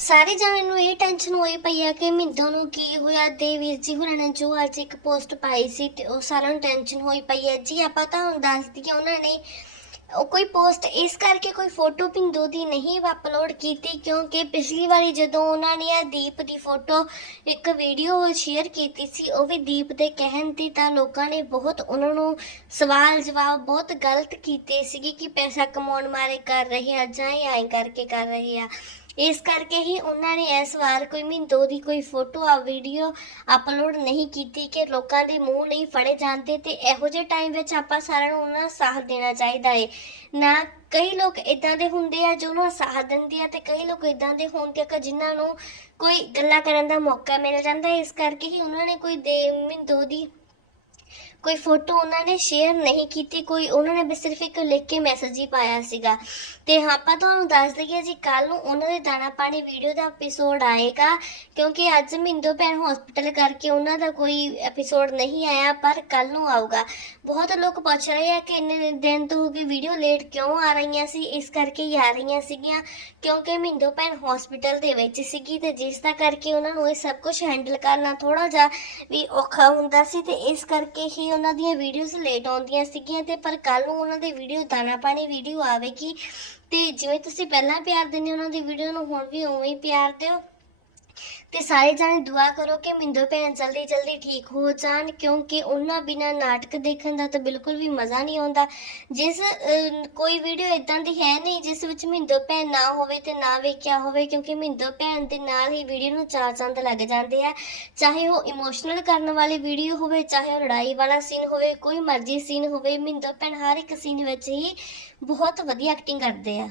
ਸਾਰੇ ਜਾਣੇ ਨੂੰ ਇਹ ਟੈਨਸ਼ਨ ਹੋਈ ਪਈ ਆ ਕਿ ਮਿੰਦੋ ਨੂੰ ਕੀ ਹੋਇਆ, ਦੇਵੀਰ ਜੀ ਹੋਰਾਂ ਨੇ ਜੋ ਅੱਜ ਇੱਕ ਪੋਸਟ ਪਾਈ ਸੀ ਤੇ ਉਹ ਸਾਰਿਆਂ ਨੂੰ ਟੈਨਸ਼ਨ ਹੋਈ ਪਈ ਹੈ ਜੀ, ਆਪਾਂ ਤੁਹਾਨੂੰ ਦੱਸ ਦਈਏ ਉਹਨਾਂ ਨੇ ਉਹ ਕੋਈ ਪੋਸਟ ਇਸ ਕਰਕੇ ਕੋਈ ਫੋਟੋ ਪਿੰਦੋ ਦੀ ਨਹੀਂ ਅਪਲੋਡ ਕੀਤੀ ਕਿਉਂਕਿ ਪਿਛਲੀ ਵਾਰੀ ਜਦੋਂ ਉਹਨਾਂ ਨੇ ਆ ਦੀਪ ਦੀ ਫੋਟੋ ਇੱਕ ਵੀਡੀਓ ਸ਼ੇਅਰ ਕੀਤੀ ਸੀ, ਉਹ ਵੀ ਦੀਪ ਦੇ ਕਹਿਣ ਤੇ ਤਾਂ ਲੋਕਾਂ ਨੇ ਬਹੁਤ ਉਹਨਾਂ ਨੂੰ ਸਵਾਲ ਜਵਾਬ ਬਹੁਤ ਗਲਤ ਕੀਤੇ ਸੀਗੇ ਕਿ ਪੈਸਾ ਕਮਾਉਣ ਮਾਰੇ ਕਰ ਰਹੇ ਆ ਜਾਂ ਐਂ ਕਰਕੇ ਕਰ ਰਹੇ ਆ। ਇਸ ਕਰਕੇ ਹੀ ਉਹਨਾਂ ਨੇ ਇਸ ਵਾਰ ਕੋਈ ਮਿੰਦੋ ਦੀ ਕੋਈ ਫੋਟੋ ਆ ਵੀਡੀਓ ਅਪਲੋਡ ਨਹੀਂ ਕੀਤੀ ਕਿ ਲੋਕਾਂ ਦੇ ਮੂੰਹ ਨਹੀਂ ਫੜੇ ਜਾਂਦੇ ਤੇ ਇਹੋ ਜਿਹੇ ਟਾਈਮ ਵਿੱਚ ਆਪਾਂ ਸਾਰਿਆਂ ਨੂੰ ਉਹਨਾਂ ਦਾ ਸਾਥ ਦੇਣਾ ਚਾਹੀਦਾ ਹੈ ਨਾ ਕਈ ਲੋਕ ਇਦਾਂ ਦੇ ਹੁੰਦੇ ਆ ਜੋ ਉਹਨਾਂ ਸਾਥ ਦਿੰਦੇ ਆ ਤੇ ਕਈ ਲੋਕ ਇਦਾਂ ਦੇ ਹੁੰਦੇ ਆ ਕਿ ਜਿਨ੍ਹਾਂ ਨੂੰ ਕੋਈ ਗੱਲਾਂ ਕਰਨ ਦਾ ਮੌਕਾ ਮਿਲ ਜਾਂਦਾ ਇਸ ਕਰਕੇ ਹੀ ਉਹਨਾਂ ਨੇ ਕੋਈ ਦੇ ਮਿੰਦੋ ਦੀ ਕੋਈ ਫੋਟੋ ਉਹਨਾਂ ਨੇ ਸ਼ੇਅਰ ਨਹੀਂ ਕੀਤੀ, ਕੋਈ ਉਹਨਾਂ ਨੇ ਬਸ ਸਿਰਫ ਇੱਕ ਲਿਖ ਕੇ ਮੈਸੇਜ ਹੀ ਪਾਇਆ ਸੀਗਾ। ਤੇ ਹਾਂ, ਆਪਾਂ ਤੁਹਾਨੂੰ ਦੱਸ ਦਈਏ ਜੀ ਕੱਲ ਨੂੰ ਉਹਨਾਂ ਦੇ ਦਾਣਾ ਪਾਣੀ ਵੀਡੀਓ ਦਾ ਐਪੀਸੋਡ ਆਏਗਾ, ਕਿਉਂਕਿ ਅੱਜ ਮਿੰਦੋ ਭੈਣ ਹਸਪੀਟਲ ਕਰਕੇ ਉਹਨਾਂ ਦਾ ਕੋਈ ਐਪੀਸੋਡ ਨਹੀਂ ਆਇਆ, ਪਰ ਕੱਲ ਨੂੰ ਆਊਗਾ। ਬਹੁਤ ਲੋਕ ਪੁੱਛ ਰਹੇ ਆ ਕਿ ਇੰਨੇ ਦਿਨ ਤੋਂ ਕਿ ਵੀਡੀਓ ਲੇਟ ਕਿਉਂ ਆ ਰਹੀਆਂ ਸੀ, ਇਸ ਕਰਕੇ ਹੀ ਆ ਰਹੀਆਂ ਸੀਗੀਆਂ, ਕਿਉਂਕਿ ਮਿੰਦੋ ਭੈਣ ਹਸਪੀਟਲ ਦੇ ਵਿੱਚ ਸੀਗੀ ਤੇ ਜਿਸ ਦਾ ਕਰਕੇ ਉਹਨਾਂ ਨੂੰ ਇਹ ਸਭ ਕੁਝ ਹੈਂਡਲ ਕਰਨਾ ਥੋੜਾ ਜਿਹਾ ਵੀ ਔਖਾ ਹੁੰਦਾ ਸੀ ਤੇ ਇਸ ਕਰਕੇ ਹੀ ਉਹਨਾਂ ਦੀਆਂ ਵੀਡੀਓਜ਼ ਲੇਟ ਆਉਂਦੀਆਂ ਸੀਗੀਆਂ ਤੇ ਪਰ ਕੱਲ ਨੂੰ ਉਹਨਾਂ ਦੀ ਵੀਡੀਓ ਦਾਣਾ ਪਾਣੀ ਵੀਡੀਓ ਆਵੇਗੀ। ਤੇ ਜਿਵੇਂ ਤੁਸੀਂ ਪਹਿਲਾਂ ਪਿਆਰ ਦਿੰਦੇ ਉਹਨਾਂ ਦੀ ਵੀਡੀਓ ਨੂੰ ਹੁਣ ਵੀ ਉਵੇਂ ਹੀ ਪਿਆਰ ਦਿਓ। ਤੇ ਸਾਰੇ ਜਾਣੇ ਦੁਆ ਕਰੋ ਕਿ ਮਿੰਦੋ ਭੈਣ ਜਲਦੀ ਜਲਦੀ ਠੀਕ ਹੋ ਜਾਣ, ਕਿਉਂਕਿ ਉਹਨਾਂ ਬਿਨਾ ਨਾਟਕ ਦੇਖਣ ਦਾ ਤਾਂ ਬਿਲਕੁਲ ਵੀ ਮਜ਼ਾ ਨਹੀਂ ਆਉਂਦਾ। ਜਿਸ ਕੋਈ ਵੀਡੀਓ ਇਦਾਂ ਦੀ ਹੈ ਨਹੀਂ, ਜਿਸ ਵਿੱਚ ਮਿੰਦੋ ਭੈਣ ਨਾ ਹੋਵੇ ਤੇ ਨਾ ਵੇਖਿਆ ਹੋਵੇ, ਕਿਉਂਕਿ ਮਿੰਦੋ ਭੈਣ ਦੇ ਨਾਲ ਹੀ ਵੀਡੀਓ ਨੂੰ ਚਾਰ ਚੰਦ ਲੱਗ ਜਾਂਦੇ ਆ। ਚਾਹੇ ਉਹ ਇਮੋਸ਼ਨਲ ਕਰਨ ਵਾਲੀ ਵੀਡੀਓ ਹੋਵੇ, ਚਾਹੇ ਉਹ ਲੜਾਈ ਵਾਲਾ ਸੀਨ ਹੋਵੇ, ਕੋਈ ਮਰਜ਼ੀ ਸੀਨ ਹੋਵੇ, ਮਿੰਦੋ ਭੈਣ ਹਰ ਇੱਕ ਸੀਨ ਵਿੱਚ ਹੀ ਬਹੁਤ ਵਧੀਆ ਐਕਟਿੰਗ ਕਰਦੇ ਆ।